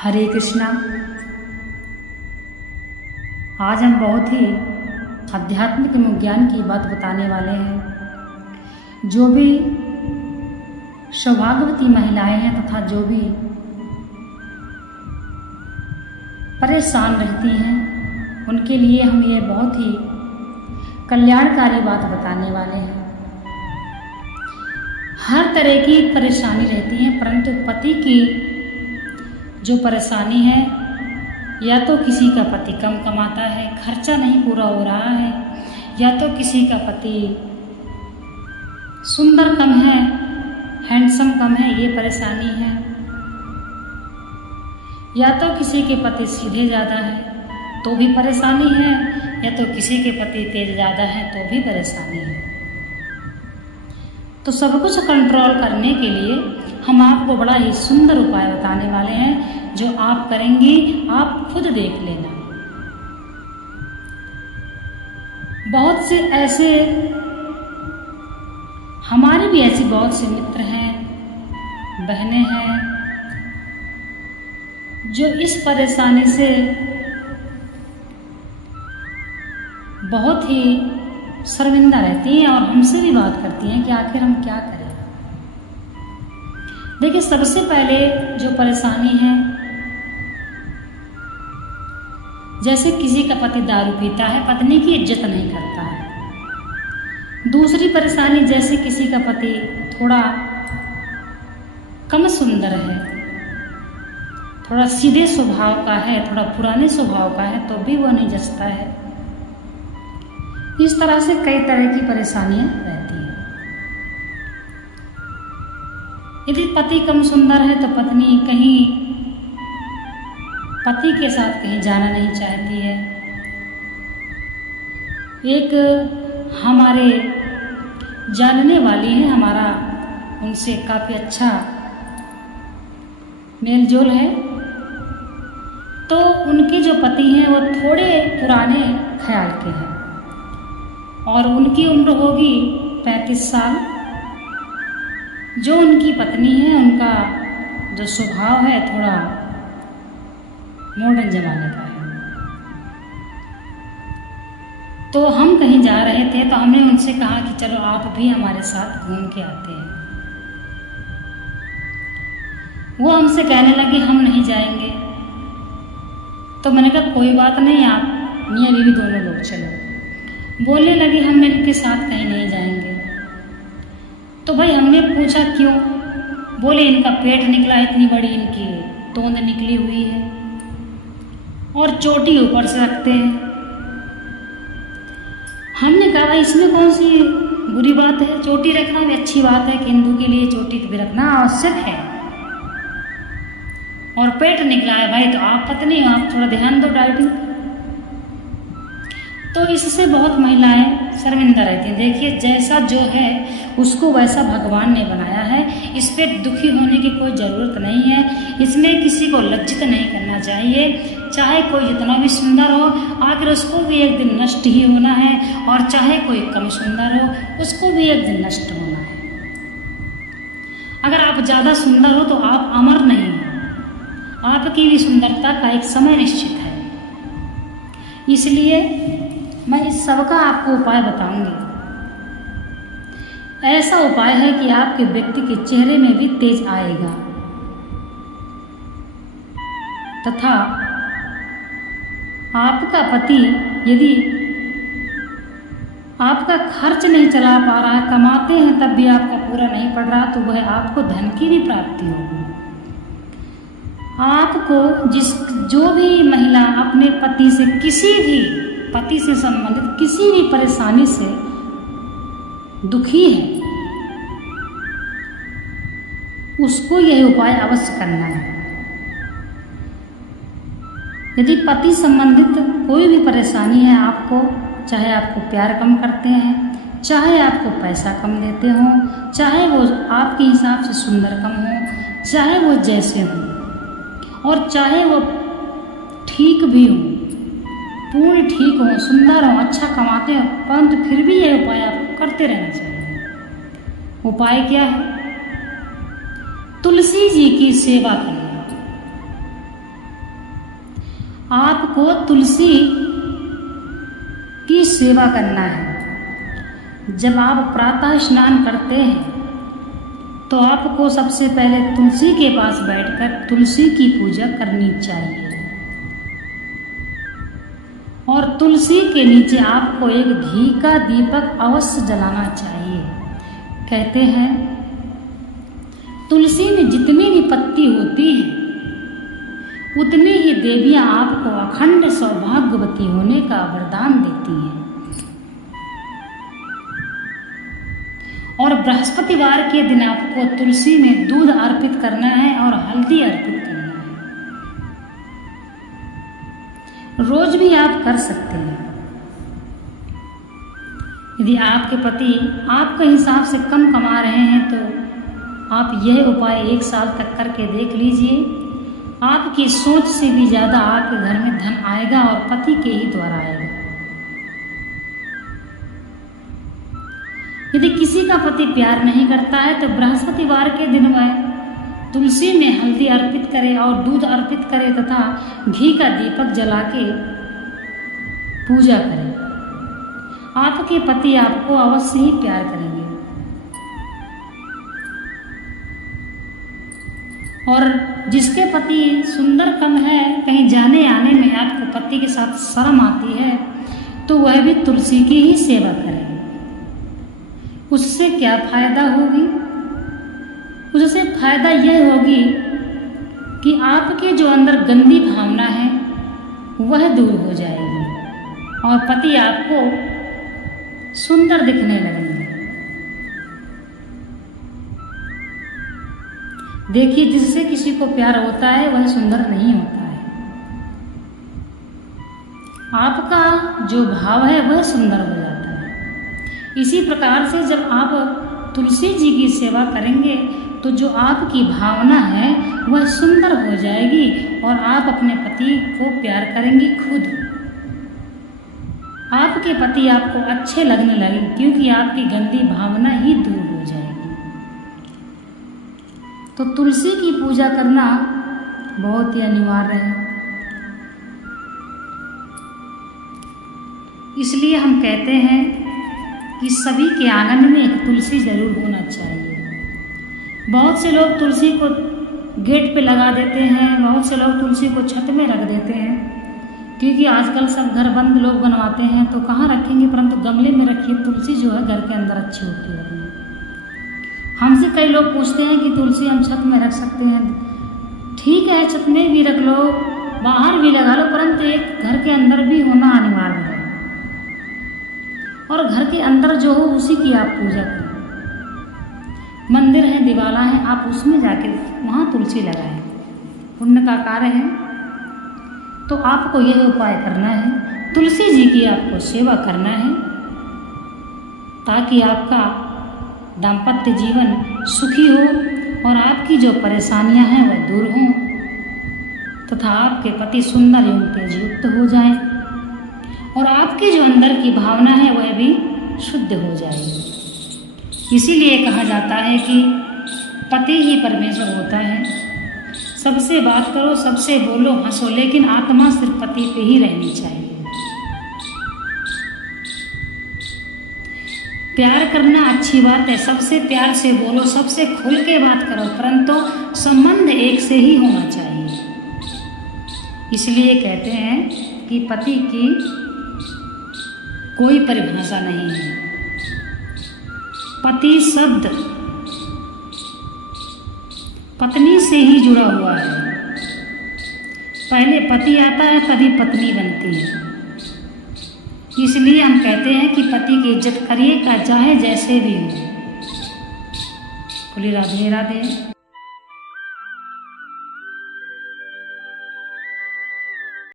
हरे कृष्णा। आज हम बहुत ही आध्यात्मिक ज्ञान की बात बताने वाले हैं। जो भी सौभाग्यवती महिलाएं हैं तथा जो भी परेशान रहती हैं उनके लिए हम ये बहुत ही कल्याणकारी बात बताने वाले हैं। हर तरह की परेशानी रहती है, परंतु पति की जो परेशानी है, या तो किसी का पति कम कमाता है, खर्चा नहीं पूरा हो रहा है, या तो किसी का पति सुंदर कम है, हैंडसम कम है, ये परेशानी है, या तो किसी के पति सीधे ज़्यादा है तो भी परेशानी है, या तो किसी के पति तेज ज़्यादा है तो भी परेशानी है। तो सब कुछ कंट्रोल करने के लिए हम आपको बड़ा ही सुंदर उपाय बताने वाले हैं, जो आप करेंगी आप खुद देख लेना। बहुत से ऐसे हमारे भी ऐसे बहुत से मित्र हैं, बहनें हैं, जो इस परेशानी से बहुत ही शर्मिंदा रहती हैं और हमसे भी बात करती हैं कि आखिर हम क्या करें। देखिए, सबसे पहले जो परेशानी है, जैसे किसी का पति दारू पीता है, पत्नी की इज्जत नहीं करता है। दूसरी परेशानी, जैसे किसी का पति थोड़ा कम सुंदर है, थोड़ा सीधे स्वभाव का है, थोड़ा पुराने स्वभाव का है, तो भी वो नहीं जचता है। इस तरह से कई तरह की परेशानियां रहती हैं। यदि पति कम सुंदर है तो पत्नी कहीं पति के साथ कहीं जाना नहीं चाहती है। एक हमारे जानने वाली है, हमारा उनसे काफ़ी अच्छा मेल जोल है, तो उनके जो पति हैं वो थोड़े पुराने ख्याल के हैं और उनकी उम्र होगी 35 साल। जो उनकी पत्नी है, उनका जो स्वभाव है थोड़ा मॉडर्न जमाने का है। तो हम कहीं जा रहे थे तो हमने उनसे कहा कि चलो आप भी हमारे साथ घूम के आते हैं। वो हमसे कहने लगे हम नहीं जाएंगे। तो मैंने कहा कोई बात नहीं, आप मियाँ बीवी दोनों लोग चलो। बोलने लगे हम इनके साथ कहीं नहीं जाएंगे। तो भाई हमने पूछा क्यों? बोले इनका पेट निकला, इतनी बड़ी इनकी तोंद निकली हुई है और चोटी ऊपर से रखते हैं। हमने कहा भाई इसमें कौन सी बुरी बात है, चोटी रखना भी अच्छी बात है कि हिंदू के लिए चोटी भी रखना आवश्यक है। और पेट निकला है भाई, तो आप पत्नी हो, आप थोड़ा ध्यान दो डाइटिंग। तो इससे बहुत महिलाएं शर्मिंदा रहती हैं। देखिए, जैसा जो है उसको वैसा भगवान ने बनाया है, इस पर दुखी होने की कोई ज़रूरत नहीं है। इसमें किसी को लज्जित नहीं करना चाहिए। चाहे कोई जितना भी सुंदर हो, आखिर उसको भी एक दिन नष्ट ही होना है, और चाहे कोई कम सुंदर हो, उसको भी एक दिन नष्ट होना है। अगर आप ज़्यादा सुंदर हो तो आप अमर नहीं हो। आपकी भी सुंदरता का एक समय निश्चित है। इसलिए मैं इस सब का आपको उपाय बताऊंगी। ऐसा उपाय है कि आपके व्यक्ति के चेहरे में भी तेज आएगा, तथा आपका पति यदि आपका खर्च नहीं चला पा रहा है, कमाते हैं तब भी आपका पूरा नहीं पड़ रहा, तो वह आपको धन की भी प्राप्ति होगी। आपको जो भी महिला अपने पति से किसी भी पति से संबंधित किसी भी परेशानी से दुखी है, उसको यह उपाय अवश्य करना है। यदि पति संबंधित कोई भी परेशानी है आपको, चाहे आपको प्यार कम करते हैं, चाहे आपको पैसा कम देते हो, चाहे वो आपके हिसाब से सुंदर कम हो, चाहे वो जैसे हो, और चाहे वो ठीक भी हो, पूर्ण ठीक हो, सुंदर हो, अच्छा कमाते हो, परंतु फिर भी यह उपाय आपको करते रहना चाहिए। उपाय क्या है? तुलसी जी की सेवा करें। आपको तुलसी की सेवा करना है। जब आप प्रातः स्नान करते हैं तो आपको सबसे पहले तुलसी के पास बैठकर तुलसी की पूजा करनी चाहिए और तुलसी के नीचे आपको एक घी का दीपक अवश्य जलाना चाहिए। कहते हैं तुलसी में जितनी भी पत्ती होती है उतनी ही देवियां आपको अखंड सौभाग्यवती होने का वरदान देती हैं। और बृहस्पतिवार के दिन आपको तुलसी में दूध अर्पित करना है और हल्दी अर्पित करना है। रोज भी आप कर सकते हैं। यदि आपके पति आपके हिसाब से कम कमा रहे हैं तो आप यह उपाय 1 साल तक करके देख लीजिए। आपकी सोच से भी ज़्यादा आपके घर में धन आएगा और पति के ही द्वारा आएगा। यदि किसी का पति प्यार नहीं करता है तो बृहस्पतिवार के दिन वह तुलसी में हल्दी अर्पित करे और दूध अर्पित करे तथा घी का दीपक जला के पूजा करे। आपके पति आपको अवश्य ही प्यार करेंगे। और जिसके पति सुंदर कम है, कहीं जाने आने में आपको पति के साथ शर्म आती है तो वह भी तुलसी की ही सेवा करे। उससे क्या फायदा होगी? उससे फायदा यह होगी कि आपके जो अंदर गंदी भावना है वह दूर हो जाएगी और पति आपको सुंदर दिखने लगेंगे। देखिए, जिससे किसी को प्यार होता है वह सुंदर नहीं होता है। आपका जो भाव है वह सुंदर हो जाता है। इसी प्रकार से जब आप तुलसी जी की सेवा करेंगे तो जो आपकी भावना है वह सुंदर हो जाएगी और आप अपने पति को प्यार करेंगी खुद। आपके पति आपको अच्छे लगने लगेंगे क्योंकि आपकी गंदी भावना ही दूर हो जाएगी। तो तुलसी की पूजा करना बहुत ही अनिवार्य है। इसलिए हम कहते हैं कि सभी के आंगन में एक तुलसी जरूर होना चाहिए। बहुत से लोग तुलसी को गेट पे लगा देते हैं, बहुत से लोग तुलसी को छत में रख देते हैं क्योंकि आजकल सब घर बंद लोग बनवाते हैं तो कहाँ रखेंगे, परंतु गमले में रखिए। तुलसी जो है घर के अंदर अच्छी होती है। हमसे कई लोग पूछते हैं कि तुलसी हम छत में रख सकते हैं। ठीक है, छत में भी रख लो, बाहर भी लगा लो, परंतु एक घर के अंदर भी होना अनिवार्य है। और घर के अंदर जो हो उसी की आप पूजा करें। मंदिर है, दिवाला है, आप उसमें जाके वहाँ तुलसी लगाएं। पुण्य का कार्य है। तो आपको यह उपाय करना है, तुलसी जी की आपको सेवा करना है ताकि आपका दाम्पत्य जीवन सुखी हो और आपकी जो परेशानियां हैं वह दूर हों तथा आपके पति सुंदर एवं तेजयुक्त हो जाएं और आपकी जो अंदर की भावना है वह भी शुद्ध हो जाएगी। इसीलिए कहा जाता है कि पति ही परमेश्वर होता है। सबसे बात करो, सबसे बोलो, हंसो, लेकिन आत्मा सिर्फ पति पे ही रहनी चाहिए। प्यार करना अच्छी बात है, सबसे प्यार से बोलो, सबसे खुल के बात करो, परंतु संबंध एक से ही होना चाहिए। इसलिए कहते हैं कि पति की कोई परिभाषा नहीं है। पति शब्द पत्नी से ही जुड़ा हुआ है। पहले पति आता है तभी पत्नी बनती है। इसलिए हम कहते हैं कि पति की इज्जत करिए, चाहे जैसे भी हो। बोलिए राधे राधे।